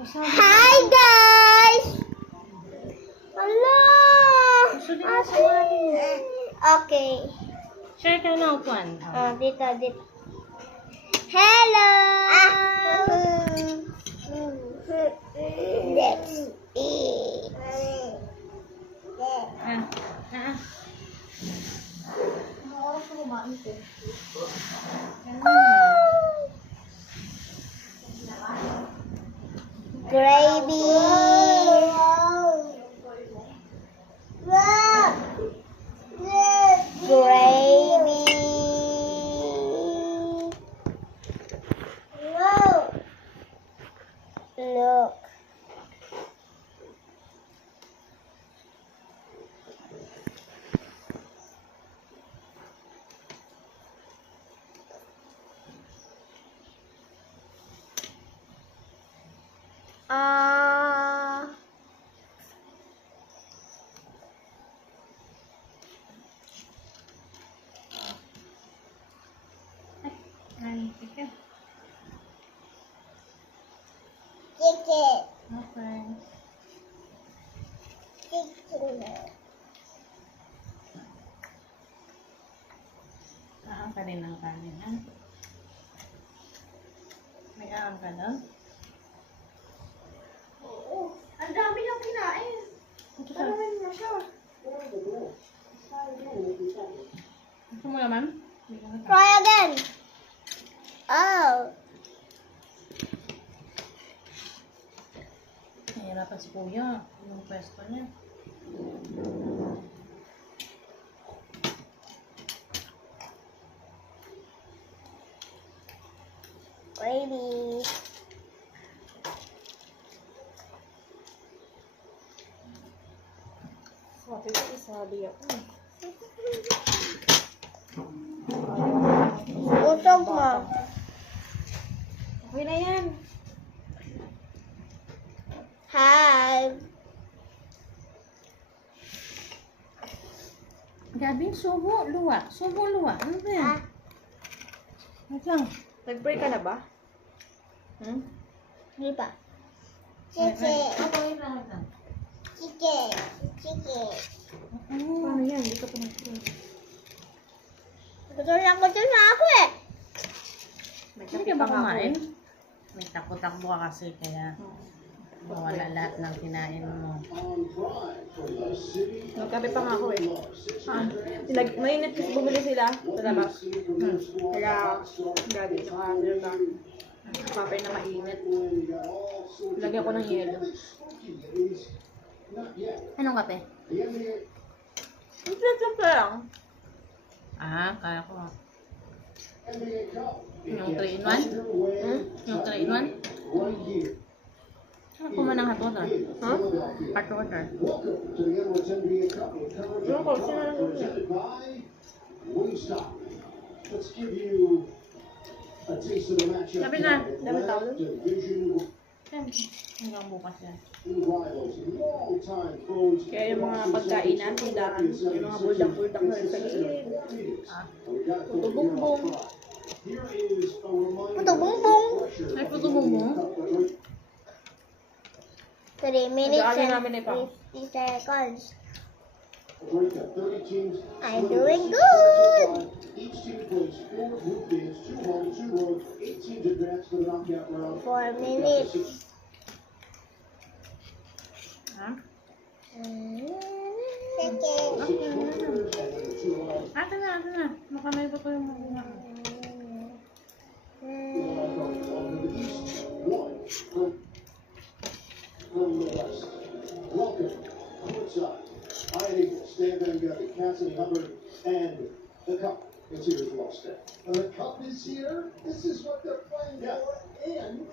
Hi guys! Hello! Okay. Share ka na upuan. Dito. Hello! Let's eat. Gravy. Gravy. Look. Chicken. Chicken. Okay. Chicken. Aang ka rin ng kanin, ha? May aang ka na? Oo. Ang dami niyang kinain. Tanungin mo siya. Gusto mo naman? Try again. Oh. Nahirapan si Kuya. Yung pwesto niya. Gravy. Sabi ko, isabi ako. Usog mo. Okay na yan. Hi. Gabi, subo, luwa. Subo, luwa. Ano ba yan? Wait lang. Nag-break ka na ba? Hindi pa. Wait Chicken. lang. Chicken. Chicken. Paano yan? Hindi ka pa nag-break. Gusto na ako eh. May Hindi kape ka pa ba nga ako kumain? eh. May takbo-takbo ka kasi kaya mawala lahat ng kinain mo. Nagkape pa nga ako eh. Mainit kasi bumili sila sa labas. Kaya, gagawin yung diba? Kape na mainit. Lagyan ko ng yelo. Anong kape? Simple lang. Kaya ko. Yung 3-in-1? Yung 3-in-1? Ano po man ang hot water? Huh? Hot water. Yung ko, sino lang yun? Sabi na. Dami tao doon? Hanggang bukas yan. Kaya yung mga pagkainan, tindahan, yung mga buldak-buldak na rin sa gilid. Puto bumbong. Puto bumbong. Ay, puto mo? 3 minutes Nag-aaral and namin eh, pa. 50 seconds. I'm doing good. Each team plays 4 group games, 2 home, 2 road. 8 teams advance to the knockout round. 4 minutes. Ha? Chicken. Ate na. Makamay ba ko yung mga From the west. Welcome, courtside. Iron Eagle, Stan Van Gundy, Cassidy Hubbard, and the cup. It's here as well, Stan. The cup is here. This is what they're playing for. And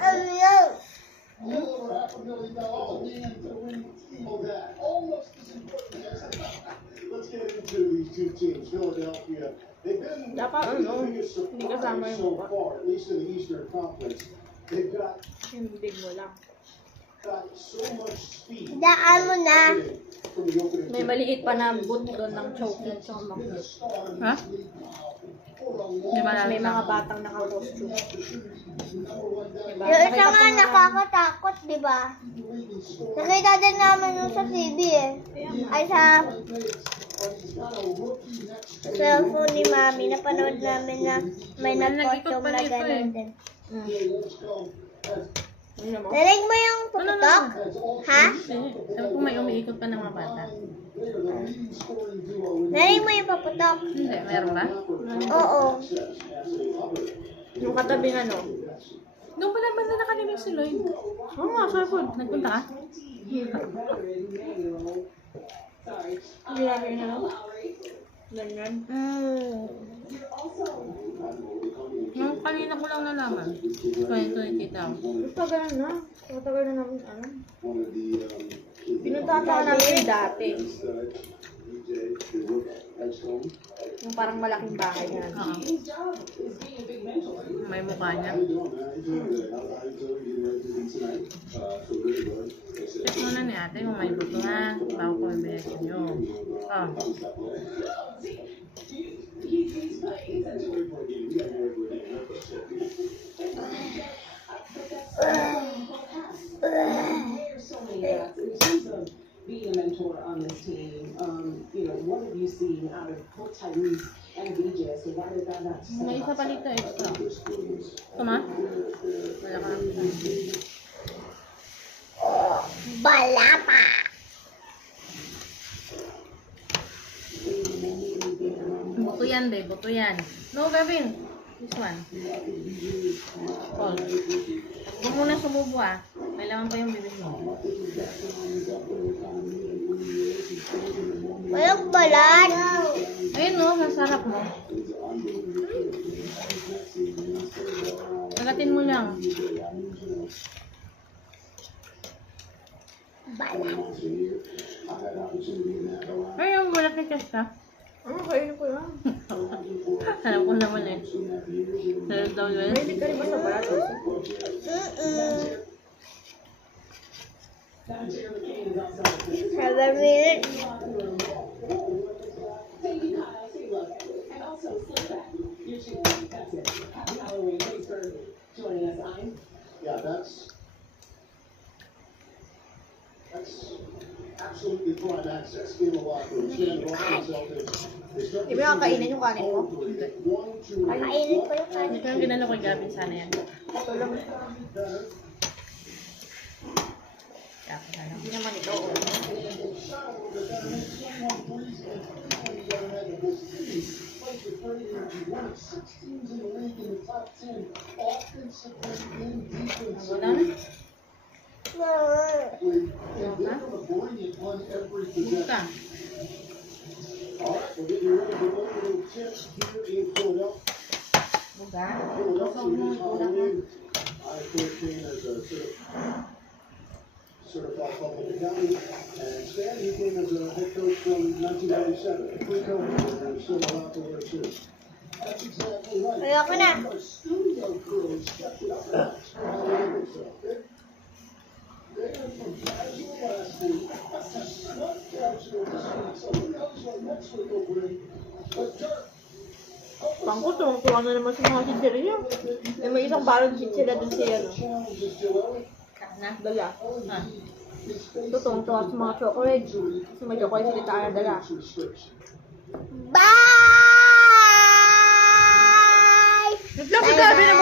a little over $500,000 to win all that. Almost as important as Let's get into these two teams. Philadelphia. They've been Dapat the biggest hindi kasama surprise yung so far, at least in the Eastern Conference. They've got Yung big mo lang. so much speed. Daan mo na. From the opening May maliit pa na boot doon ng chocolate sa Ha? May malala. May mga batang naka-costume. Diba? Yung isa Nakita nga ko nga- nakakatakot, di ba? Nakita din naman yung sa TV eh. Ay, sa phone ni Mami. Napanood namin na may nag-costume na gano'n din. Ano mo? Narinig mo yung puputok? Ha? Sabi ko may umiikot pa ng mga bata. Narinig mo yung puputok? Hindi, meron ba? Oo. Yung katabing ano? Doon pala ba na nakalilig si Lloyd? Oo nga, sarapod. Nagpunta ka? Hindi namin na lang. Ganyan. Nung kanina ko lang nalaman. Kwento ni tita. Matagal na. Matagal na namin ano. Pinuntahan namin dati. Yung parang malaking bahay niya. Oo. May mukha niya. Check muna ni ate kung may buto ha. Bago ko ibigay nyo. Oh. Being a mentor on this team, what have you seen out of both Tyrese and BJ? So why did that not May isa pa dito extra. Ito ma? Wala ka lang. Bala pa! Buto yan, be. Buto yan. No, Gavin. This one. All. Huwag muna sumubo ah. Kailangan pa yung bibig mo. Walang balat! Ayun no, masarap mo. Tagatin mo lang. Balat! Ay, yung bulat ni Cheska. Ano, kainin ko lang. Alam ko naman eh. Sarap daw yun. May ka rin ba sa balat? Seven minutes. And also, slip back. You're too late. That's it. Happy Halloween. Thanks for joining us. Yeah, that's absolutely prime access in the locker room. Stand off themselves. Di ba kakainin yung kanin mo? Kainin ko yung kanin. Ito yung ginano kay Gavin sana yan. Ito lang. Kaya na lang. Hindi naman ito. Wala na. Buka. Buka. Certified public accountant, and Stan, he came as a head coach from 1997. Pre-COVID, and still allowed to wear suits. That's exactly right. Ayoko na. Our studio crew stepped it up a notch. They went from casual last week to smart casual this week. Somebody else like next week will bring the dirt. Pangko, tuwang-tuwa na naman sa mga chichirya. Eh, may isang balon chichirya dun siya, no? Challenges, Joel. Na. Dala. Ah. Ito, tuwang-tuwa sa mga chocolate. Kasi may chocolate sila tayo dala. Bye! Naglang si Gabi na